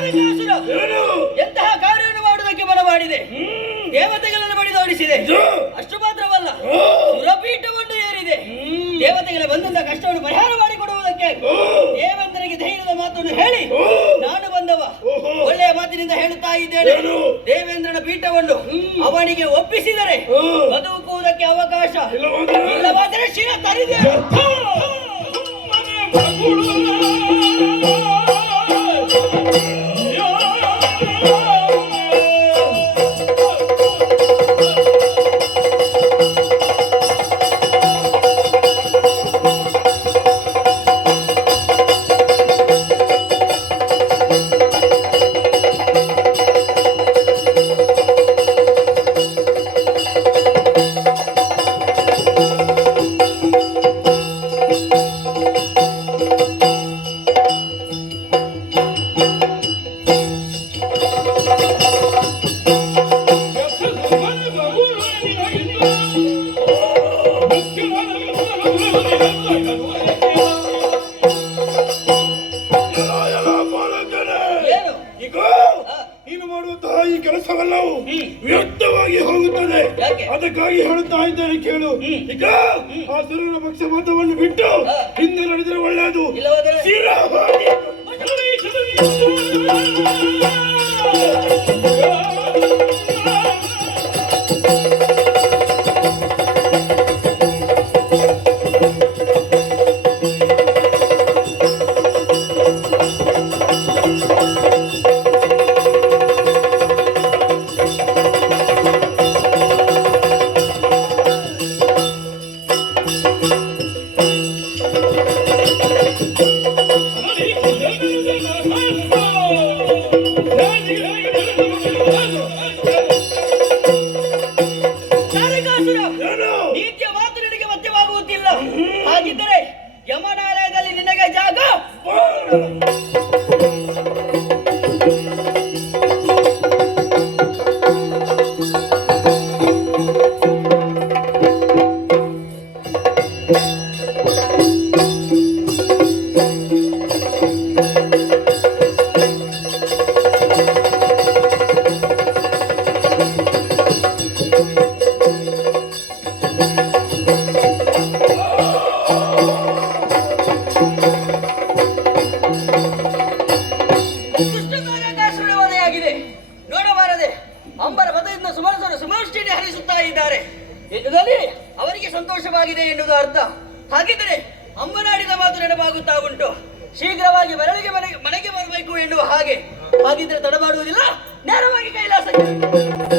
ತಾರಕಾಸುರ ಎಂತಹ ಕಾರ್ಯವನ್ನು ಮಾಡುವುದಕ್ಕೆ ಬಲ ಮಾಡಿದೆ. ದೇವತೆಗಳನ್ನು ಬಡಿದೋಡಿಸಿದೆ. ಅಷ್ಟು ಮಾತ್ರವಲ್ಲ, ಸುರಪೀಠವನ್ನು ಏರಿದೆ. ದೇವತೆಗಳ ಬಂದಂತ ಕಷ್ಟವನ್ನು ಪರಿಹಾರ ಮಾಡಿಕೊಡುವುದಕ್ಕೆ ದೇವೇಂದ್ರನಿಗೆ ಧೈರ್ಯದ ಮಾತನ್ನು ಹೇಳಿ ನಾನು ಬಂದವ ಒಳ್ಳೆಯ ಮಾತಿನಿಂದ ಹೇಳುತ್ತಾ ಇದ್ದೇನೆ. ದೇವೇಂದ್ರನ ಪೀಠವನ್ನು ಅವನಿಗೆ ಒಪ್ಪಿಸಿದರೆ ಬದುಕುವುದಕ್ಕೆ ಅವಕಾಶ, ಇಲ್ಲವಾದರೆ ಶಿರ ತರಿದೆ. ವ್ಯರ್ಥವಾಗಿ ಹೋಗುತ್ತದೆ. ಅದಕ್ಕಾಗಿ ಹೇಳುತ್ತಾ ಇದ್ದೇನೆ ಕೇಳು. ಈಗ ಆ ಸುರನ ಪಕ್ಷ ಮತವನ್ನು ಬಿಟ್ಟು ಹಿಂದೆ ನಡೆದರೆ ಒಳ್ಳೆಯದು. ನೀತಿಯ ಮಾತು ನಿನಗೆ ಮಧ್ಯವಾಗುವುದಿಲ್ಲ. ಹಾಗಿದ್ದರೆ ಯಮನಾಲಯದಲ್ಲಿ ನಿನಗೆ ಜಾಗ. ನೋಡಬಾರದೆ ಅಂಬರ ಮತದಿಂದ ಸುಮರ್ಷ್ಟಿನಿ ಹರಿಸುತ್ತಾ ಇದ್ದಾರೆ ಎನ್ನುವುದಲ್ಲಿ ಅವರಿಗೆ ಸಂತೋಷವಾಗಿದೆ ಎನ್ನುವುದು ಅರ್ಥ. ಹಾಗಿದ್ದರೆ ಅಮ್ಮನಾಡಿದ ಮಾತು ನೆನಪಾಗುತ್ತಾ ಉಂಟು. ಶೀಘ್ರವಾಗಿ ಮನೆಗೆ ಬರಬೇಕು ಎನ್ನುವ ಹಾಗೆ. ಹಾಗಿದ್ರೆ ತಡಮಾಡುವುದಿಲ್ಲ, ನೇರವಾಗಿ ಕೈಲಾಸಕ್ಕೆ.